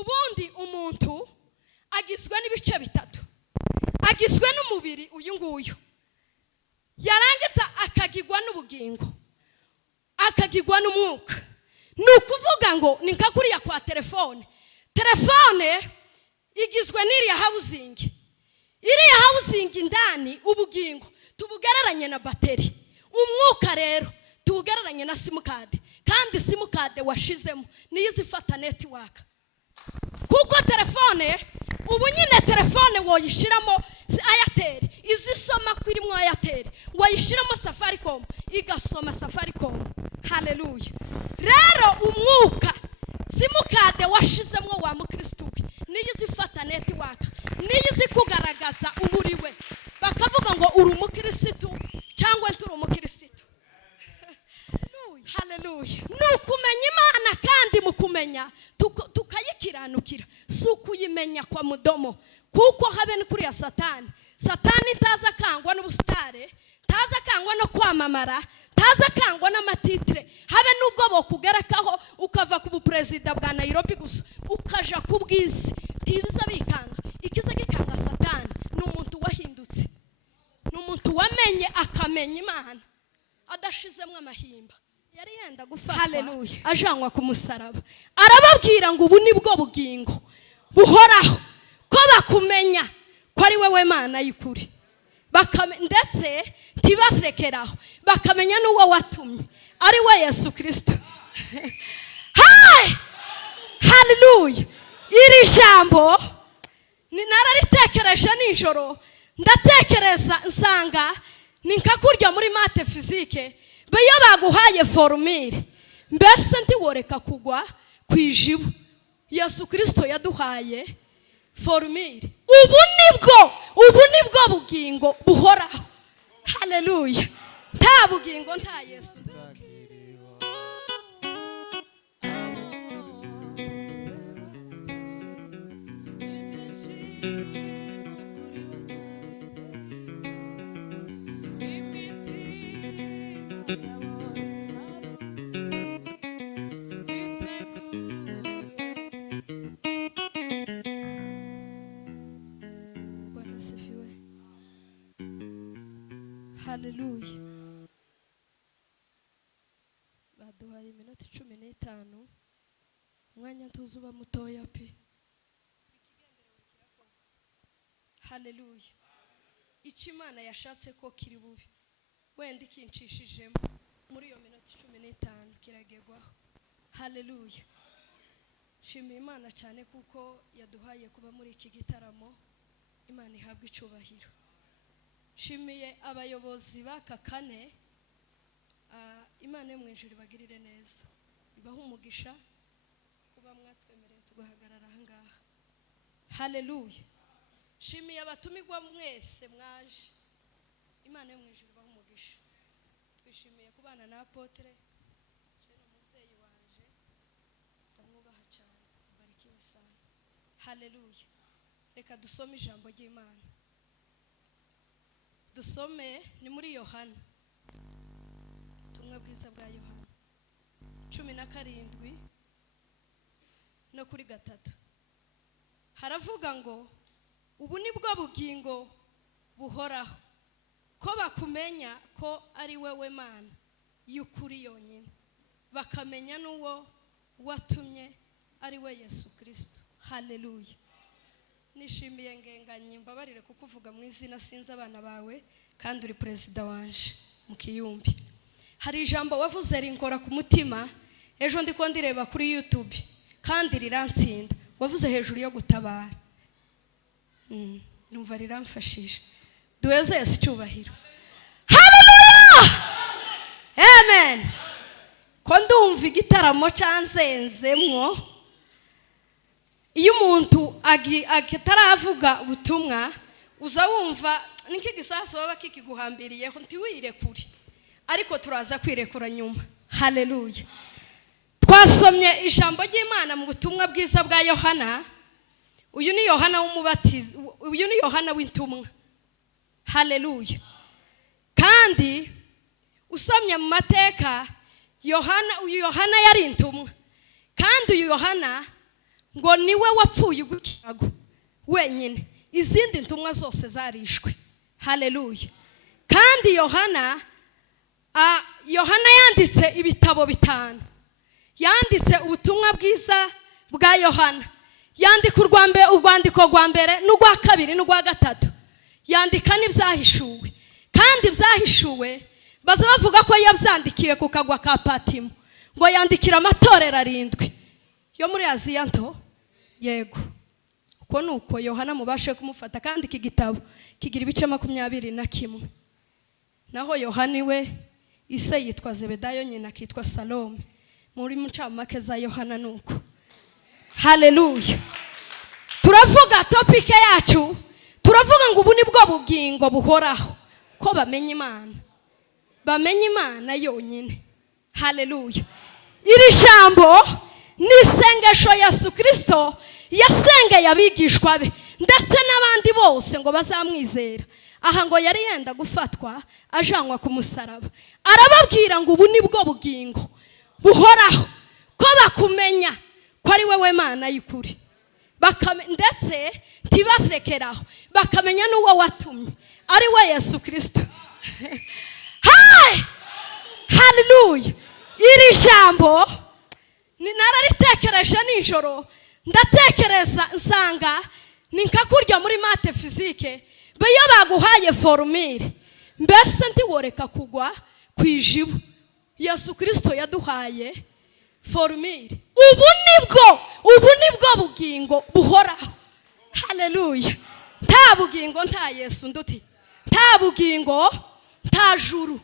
ubundi umuntu agizwe n'ibice bitatu. Agizwe n'umubiri uyu nguyu, yarangiza akagirwa n'ubugingo, akagirwa n'umwuka. Ni ukuvuga ngo ni nka kuriya kwa telefone igizwe n'iriya housing. Iriya housing indani ubugingo tubugereranye na bateri, umwuka rero tubugereranye na simukade. Kandi simukade washizemo niyo izifata network. Kuko telefone ubu nyine telefone woyishiramo Airtel, izisoma kwirimo Airtel, woyishiramo Safaricom igasoma Safaricom. Haleluya. Rero umwuka simukade washizemo wa mukristo niyo izifata network, niyo izikugaragaza uburiwe, bakavuga ngo uri umukristo cyangwa nturi umukristo. Haleluya. Nukumenya Imana, kandi mukumenya tukayikiranukira, sukuyimenya kwa mudomo. Kuko habe ni kuri ya Satani ntaza kangwa n'ubustare, ntaza kangwa no kwamamara, ntaza kangwa n'amatitre. Habe nubwo bokugerekaho ukava ku buperezida bwa Nairobi gusa ukaja kubwizi, tibiza bikanga. Ikiza gikanga Satani n'umuntu wahindutse, n'umuntu wamenye akamenya Imana adashizemwe amahimba. Yari yenda gufatwa. Haleluya. Ajanwa ku musaraba, arababwira ngo ubu nibwo bugingo buhoraho, ko bakumenya ko ari wewe Mana y'ukuri, ndetse ntibasekeraho, bakamenya n'uwo watumye ari we Yesu Kristo. Haleluya. Iri jambo nararitekereje nijoro, ndatekereza nsanga ni nka kurya muri mate physique bayo baguhaye formule, mbese ntiworeka kugwa kwijibu. Yesu Kristo yaduhaye formule. Ubu nibwo bugingo buhoraho. Haleluya. Nta bugingo nta Yesu. Haleluya. Baduhaye iminota 15, umwanya tuzuba mutoya pe. Haleluya. Ico Imana yashatse ko kiri bubi, wenda ikinshishijemo muri iyo minota 15 kiragegwaho. Haleluya. Shimira Imana cyane kuko yaduhaye kuba muri iki gitaramo. Imana ihabwe icubahiro. Shimiye abayobozi baka kane, Imana yo mu ijuru bagirire neza, ibaha umugisha kuba mwatwemereye tugahagarara aha ngaha. Haleluya. Shimiye abatumirwa mwese mwaje, Imana yo mu ijuru ibaha umugisha. Twishimiye kubana na Apotre, cyane umubyeyi wanje, ndamwubaha cyane, barikiwe sana. Haleluya. Reka dusome ijambo ry'Imana. Dusome ni muri Yohana, ubutumwa bwiza bwa Yohana 17 no kuri 3. Haravuga ngo ubu nibwo bugingo buhoraho, ko bakumenya ko ari wewe Mana y'ukuri yonyine, bakamenya n'uwo watumye ari we Yesu Kristo. Haleluya. Nishimiye ngenganye mbabarire kukuvuga mu izina sinza abana bawe, kandi uri perezida wanje mu Kiyumbi. Hari ijambo wavuze rinkora ku mutima, ejo ndiko ndireba kuri YouTube kandi rirantsinda. Wavuze hejuru yo gutabara, numva riramfashije. Duweze Yesu cyubahiro. Haleluya. Amen. Ko ndumva igitaramo cyanzenzemwo, iyo umuntu ataravuga ubutumwa uza wumva niki gisasu baba kikiguhambiriyeho ntiwirekure, ariko turaza kwirekura nyuma. Haleluya. Twasomye ijambo ry'Imana mu butumwa bwiza bwa Yohana. Uyu ni Yohana w'umubatizi, uyu ni Yohana w'intumwa. Haleluya. Kandi usomye mu mateka uyu Yohana yari intumwa, kandi uyu Yohana ngo niwe wapfuye ugukirago wenyine, izindi ntumwa zose zarishwe. Haleluya. Kandi Yohana yanditse ibitabo 5. Yanditse ubutumwa bwiza bwa Yohana, yandika urwandiko rwa mbere n'urwa kabiri n'urwa gatatu, yandika n'ibyahishuwe. Kandi ibyahishuwe baza bavuga ko yabyandikiye ku kagwa ka Patimo, ngo yandikira amatorero 7 yo muri Aziya nto. Yego, uko nuko Yohana mubashe kumufata. Kandi iki gitabo kigira ibice 21. Naho Yohani we ise yitwa Zebedayo, nyina kitwa Salome. Muri mucamake za Yohana nuko. Haleluya. Turavuga topic yacu, turavuga ngo ubu ni bwo bugingo buhoraho, ko bamenye Imana yonyine. Haleluya. Iri jambo ni isengesho Yesu Kristo yasengeye abigishwa be ndetse n'abandi bose ngo bazamwizera. Aha ngo yari yenda gufatwa ajanwa ku musaraba, arababwira ngo ubu ni bwo bugingo buhoraho, ko bakumenya ko ari wewe Mana y'ukuri, ndetse ntibasekeraho, bakamenya n'uwo watumye ari we Yesu Kristo. Hai! Haleluya. Iri jambo nararitekereje nijoro, ndatekereza nsanga ni nkakurya muri mate physique beyo baguhaye formule, mbese ntiworeka kugwa kwijibu. Yesu Kristo yaduhaye formule. Ubu nibwo bugingo buhoraho. Haleluya. Nta bugingo nta Yesu nduti, nta bugingo nta juru.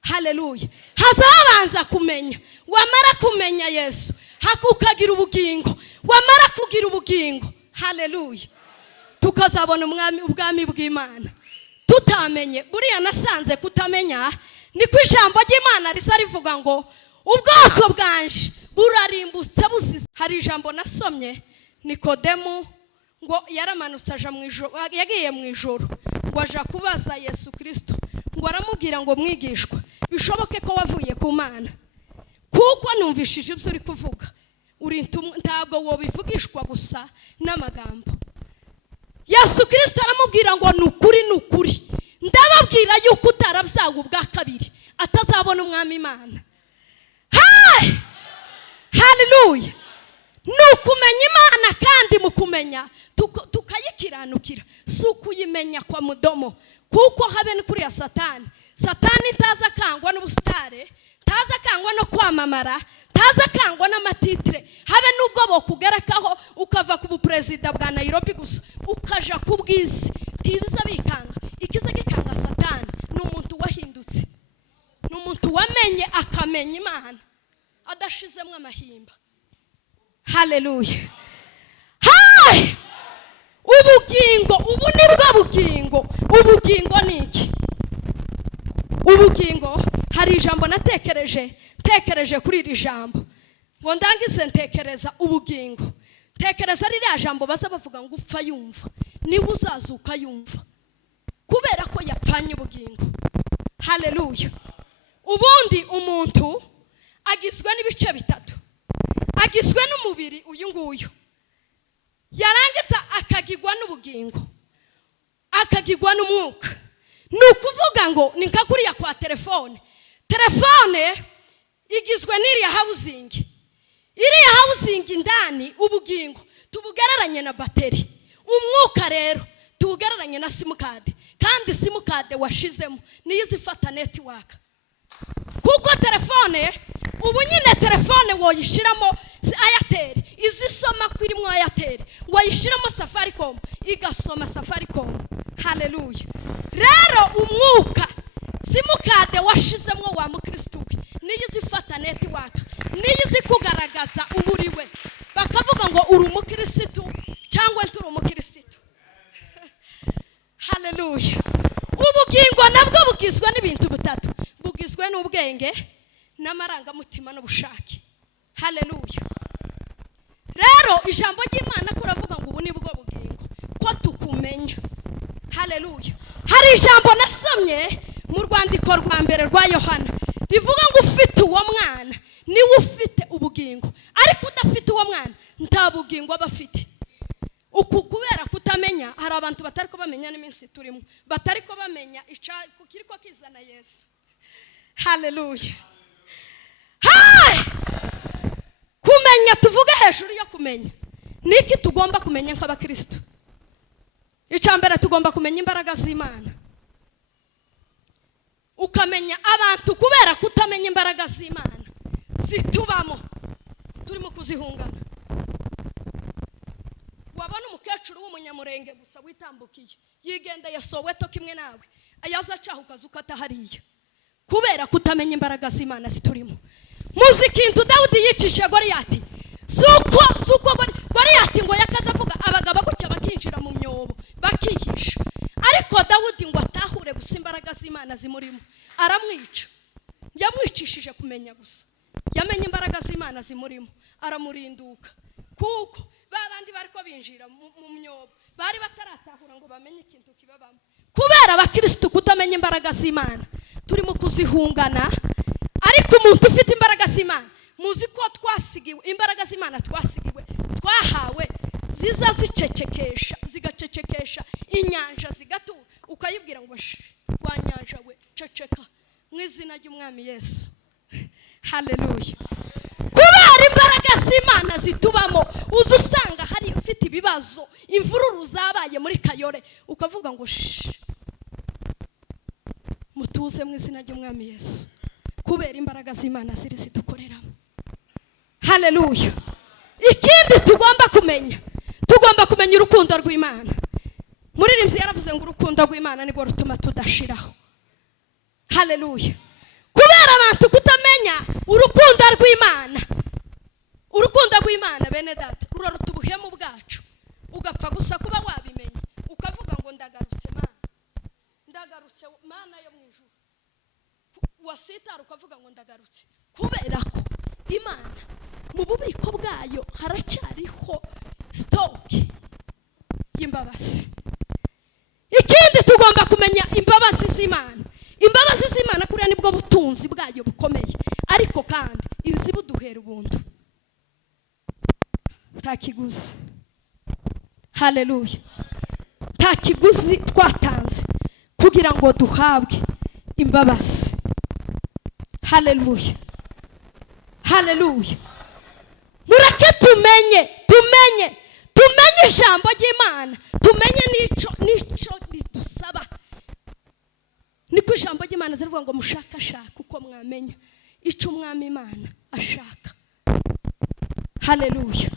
Haleluya. Hazabanza kumenya, wamara kumenya Yesu hakukagira ubugingo, wamara kugira ubugingo. Haleluya. Tukazabona ubwami bw'Imana. Tutamenye, buriya nasanze kutamenya niko ijambo ry'Imana risa rivuga ngo ubwoko bwanje burarimbutse buzize. Hari ijambo nasomye, Nikodemu ngo yaramanutse aja mu ijoro, yagiye mu ijoro ngo aja kubaza Yesu Kristo, ngo aramubwira ngo mwigishwa, bishoboke ko wavuye ku Mana, kuko numvishije ibyo uri kuvuga, ntabwo wobivugishwa gusa n'amagambo. Yesu Kristo aramubwira ngo nukuri ndababwira yuko utarabyaga ubwa kabiri atazabona umwami Imana. Hai! Haleluya. Nukumenya Imana, kandi mukumenya tukayikiranukira, si ukuyimenya kwa mudomo, kuko habe ni kuri ya Satani. Satani ntaza kangwa n'ubusitare, ntaza kangwa no kwamamara, ntaza kangwa n'amatitire, habe nubwo bokugerekaho ukava ku buperezida bwa Nairobi gusa ukaja ku bwizi, tibiza bikanga. Ikiza gikanga Satani n'umuntu wahindutse, n'umuntu wamenye akamenya Imana adashizemwe amahimba. Haleluya. Hai! Ubugingo, ubu nibwo bugingo. Ubugingo niki? Ubugingo, hari ijambo natekereje kuri iri jambo, ngo ndangize ntekereza ubugingo. Tekereza ririya jambo baza bavuga ngo upfa yumva, niwe uzazuka yumva, kubera ko yapfanye ubugingo. Haleluya. Ubundi umuntu agizwe n'ibice 3. Agizwe n'umubiri uyu nguyu, yarangiza akagirwa n'ubugingo, akagirwa n'umwuka. Nukuvuga ngo ni nkakuriya kwa telefone igizwe n'iriya housing. Iriya housing indani ubugingo tubugereranye na bateri, umwuka rero tubugereranye na simukade, kandi simukade washizemo niyo zifata network. Kuko telefone ubu nyine telefone woyishiramo Airtel, izisoma kwirimo Airtel, wayishiramo Safaricom igasoma Safaricom. Haleluya. Rero umwuka simukade washizemo wa mukristo niyo zifata network, niyo zikugaragaza uburiwe, bakavuga ngo uri umukristo cyangwa nturi umukristo. Haleluya. Ubugingo nabwo bugizwe n'ibintu 3, bugizwe n'ubwenge n'amarangamutima n'ubushake. Haleluya. Rero ijambo ry'Imana kuravuga ngo ubu ni bwo bugingo, ko tukumenya. Haleluya. Hari ijambo nasomye mu rwandiko rwa mbere rwa Yohana rivuga ngo ufite uwo mwana niwe ufite ubugingo, ariko udafite uwo mwana nta nta bugingo bafite. Uku kubera kutamenya hari abantu batari ko bamenya n'iminsi turimo, batari ko bamenya kiri ko kizana Yesu. Haleluya. Hai! Kumenya, tuvuge hejuru yo kumenya. Niki tugomba kumenya nk'abakristo? Icambere tugomba kumenya imbaraga z'Imana. Ukamenya abantu kubera kutamenya imbaraga z'Imana zitubamo turimo kuzihungana. Wabona umukecuru w'umunyamurenge gusa witambukiye yigendeye Soweto kimwe nawe ayaza cahukaza ukatahariye kubera kutamenya imbaraga z'Imana ziturimo. Muzi kintu Dawudi yicishe Goliyati, suko Goliyati ngo yakaza avuga abagabo gutya bakinjira mu myobo bakihisha, ariko Dawudi ngo atahure gusa imbaraga z'Imana zimurimo aramwica. Yamwicishije kumenya gusa, yamenye imbaraga z'Imana zimurimo aramurinduka, kuko babandi bariko binjira mu myobo bari bataratahura ngo bamenye ikintu kibabamo. Kubera abakristo kutamenya imbaraga z'Imana turimo kuzihungana. Ariko umuntu ufite imbaraga z'Imana, muzi ko twasigiwe imbaraga z'Imana, twasigiwe twahawe ziza zicecekesha, zigacecekesha inyanja zigatu, ukayibwira ngo wa nyanja we ceceka mu izina ry'Umwami Yesu. Haleluya. Kubera imbaraga z'Imana zitubamo, uzusanga hari ufite ibibazo, imvururu zabaye muri Kayore, ukavuga ngo mutuze mu izina ry'Umwami Yesu, kubera imbaraga z'Imana ziri zidukoreramo. Haleluya. Ikindi tugomba kumenya urukundo rw'Imana. Muririmbyi yaravuze ngo urukundo rw'Imana nirwo rutuma tudashiraho. Haleluya. Kubera abantu kutamenya urukundo rw'Imana bene data ruraruta ubuhemu bwacu, ugapfa gusa kuba wabimenya ukavuga ngo ndagarutse Mana yo mwijuru, wasitara ukavuga ngo ndagarutse, kubera ko Imana mu bubiko bwayo haracyariho stock y'imbabazi. Ikindi tugomba kumenya imbabazi z'Imana. Imbabazi z'Imana kuriya nibwo butunzi bwayo bukomeye, ariko kandi izi buduhera ubuntu nta kiguzi. Haleluya. Nta kiguzi twatanze kugira ngo duhabwe imbabazi. Haleluya. Haleluya. Mureke tumenye ijambo ry'Imana, tumenye nico ridusaba. Niko ijambo ry'Imana ziravuga ngo mushakashaka uko mwamenya ico Umwami Imana ashaka. Haleluya.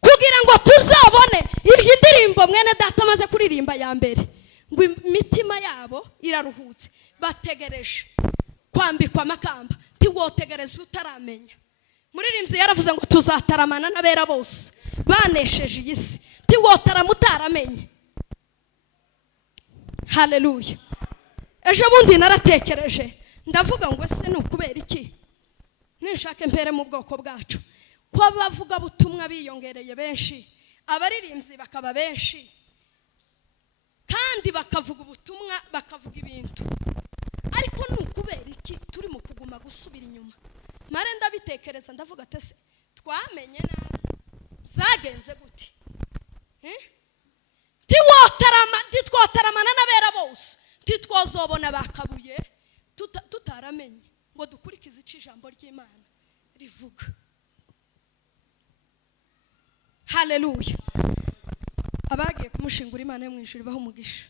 Kugira ngo tuzabone ibyo ndirimbo mwene data amaze kuririmba ya mbere, ngo imitima yabo iraruhutse bategereje kwambikwa amakamba, tiwotegereza utaramenya. Muririmbyi yaravuze ngo tuzataramana n'abera bose banesheje iyi si, tiwotarama utaramenye. Haleluya. Ejo bundi naratekereje ndavuga ngo ese ni ukubera iki ninshake mpere mu bwoko bwacu ko abavuga butumwa biyongereye benshi, abaririmbyi bakaba benshi, kandi bakavuga ubutumwa bakavuga ibintu, ariko ni ukubera iki turi mu kuguma gusubira inyuma? Mare ndabitekereza ndavuga ati se twamenye nabi zagenze gute? Titwotaramana n'abera bose, titwozobona bakabuye tutaramenye ngo dukurikize ijambo ry'Imana rivuga. Haleluya. Abagiye kumushingura Imana yo mwijuru baho umugisha.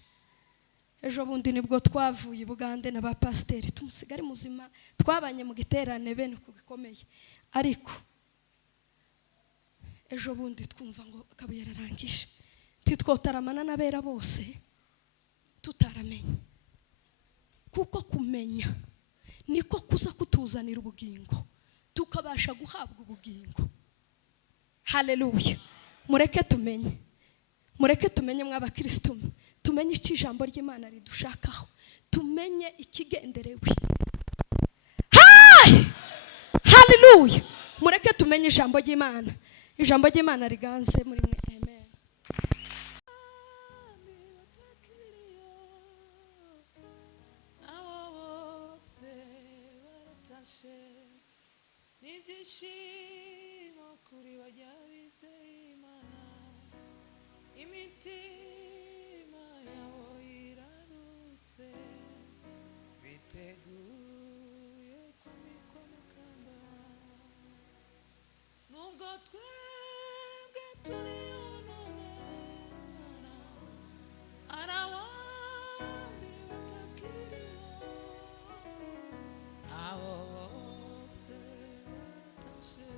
Ejo bundi nibwo twavuye Bugande na ba pasiteri tumusigari muzima, twabanye mu giterane bene kugikomeye, ariko ejo bundi twumva ngo akabuye yararangije. Titwotaramana n'abera bose tutaramenye, kuko kumenya niko kuza kutuzanira ubugingo, tukabasha guhabwa ubugingo. Haleluya. Mureke tumenye mw'abakristo, tumenye icyo ijambo ry'Imana ridushakaho, tumenye ikigenderewe. Haleluya. Mureke tumenye ijambo ry'Imana, ijambo ry'Imana riganze muri mwe. Amen. N'ibyishimo kuri bajya twebwe turiyonora hari abandi batakiriho abo bose batashe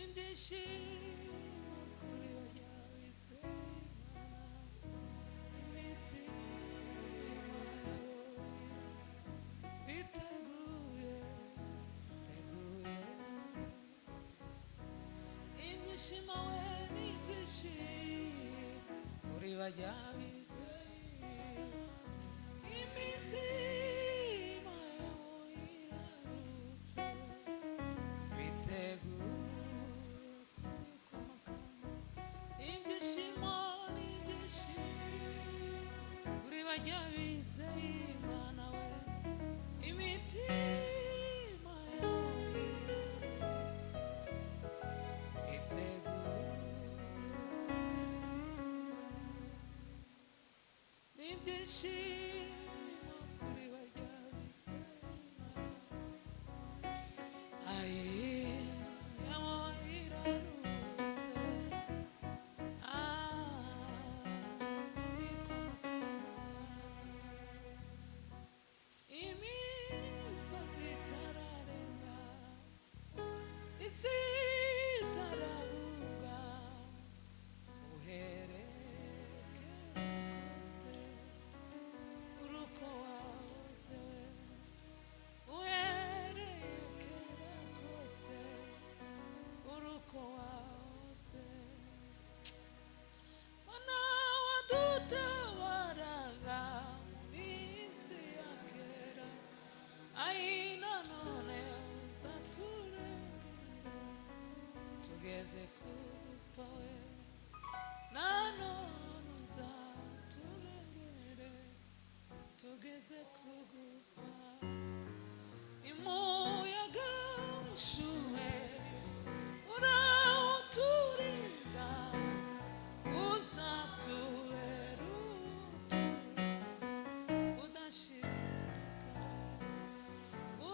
ibyishimo kuri barya bizeye imitima biteguye ibyishimo we n'ibyishimo kuri barya bizeye imitima yabo irarutse biteguye kubikwa amakamba ibyishimo n'ibyishimo kuri barya bizeye Imana we imitima yabo irarutse biteguye n'ibyishimo kuri barya bizeye ayi yabo irarutse imisozi itararenga isi itarabunga uherekere kose uruko wahoze uherekere kose uruko wahoze mana wadutabaraga mu minsi ya kera ayi nanone uzaturengera tugeze ku gupfa we nanone uzaturengere tugeze ku gupfa umuyaga w'ishuhe urawuturinda uzatubera udashirika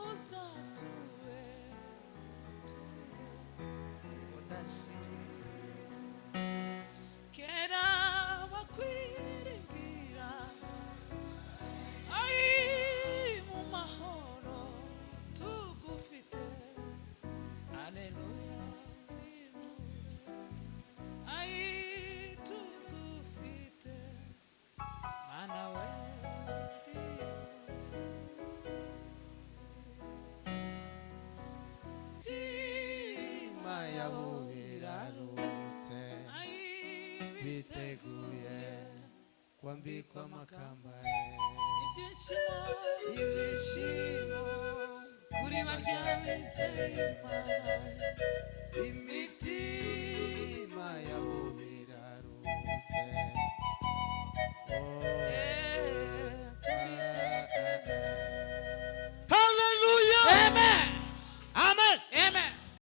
uzatubera udashirika kera bakwiringira ayi mu mahoro tugufite aleluya ayi tugufite mana we imitima yabo irarutse biteguye kwambikwa amakamba ibyishimo kuri barya bizeye Imana